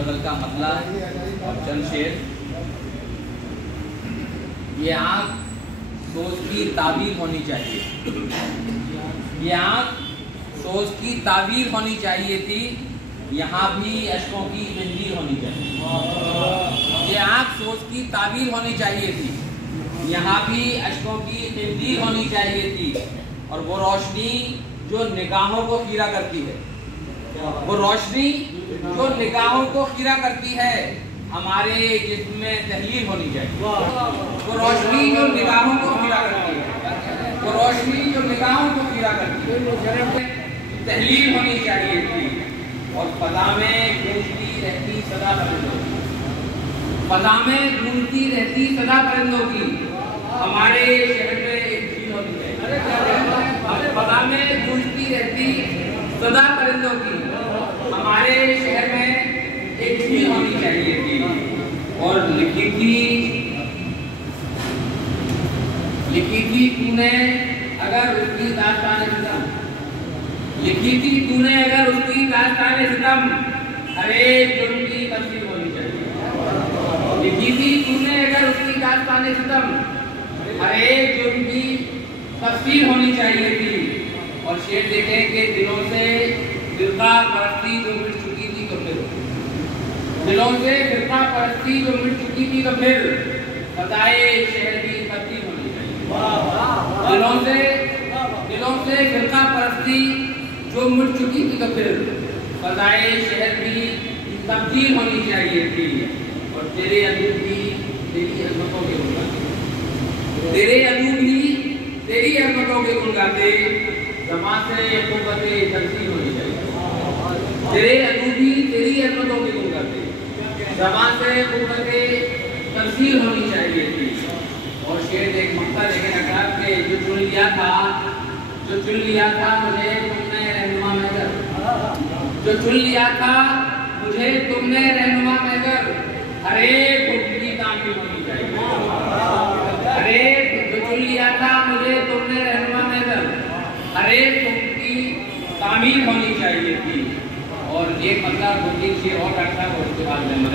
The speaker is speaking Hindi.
गजल का मतलब और चंद शेर। ये आँख सोच की ताबीर होनी चाहिए, ये आँख सोच की ताबीर होनी चाहिए थी, यहाँ भी अश्कों की जंजीर होनी चाहिए। ये आँख सोच की ताबीर होनी चाहिए थी, यहाँ भी अश्कों की जंजीर होनी चाहिए थी। और वो रोशनी जो निगाहों को खीरा करती है, वो रोशनी जो निगाहों को खीरा करती है, हमारे जिस्म में तहलील होनी चाहिए। वो रोशनी जो निगाहों को खीरा करती है, वो रोशनी जो निगाहों को खीरा करती है, तहलील होनी चाहिए थी। और फजा में गूंजती रहती सदा परिंदों की, फजा में गूंजती रहती सदा परिंदों की, हमारे शहर में एक झील होनी चाहिए। फजा में गूंजती रहती सदा परिंदों की, हमारे शहर में एक झील होनी चाहिए थी। और लिखी थी तूने अगर उसकी दास्तान सितम, लिखी थी तूने अगर उसकी दास्तान सितम, अरे जुर्म की तफसीर होनी चाहिए। लिखी थी तूने अगर उसकी दास्तान सितम, अरे जुर्म की तफसीर होनी चाहिए थी। और शेर देखें कि दिलों से फिरका परस्ती जो मिट चुकी थी तो फिर, दिलों से फिरका परस्ती जो मिट चुकी थी तो फिर, बताए शहर की तब्दील होनी चाहिए। दिलों से फिरका परस्ती जो मिट चुकी थी तो फिर, बताए शहर की तब्दील होनी चाहिए थी। और तेरे अदूब भी तेरी अजमतों के गुण गाते, तेरे अदूब भी तेरी अजमतों के गुण गाते, जमा से कुव्वते तफसीर होनी चाहिए। तेरे अदूबी तेरी अजमतों के गुण गाते, जमा से कुव्वते तफसीर होनी चाहिए थी। और शेर एक मक्ता लेके रखा कि जो चुन लिया था मुझे तुमने रहनुमा महगर, जो चुन लिया था मुझे तुमने रहनुमा महगर, अरे की तामीर होनी चाहिए। अरे जो चुन लिया था मुझे तुमने रहनुमा महगर, अरे तुमकी तामीर होनी चाहिए थी। और एक मतलब 2-3 शेर और रखा और उसके बाद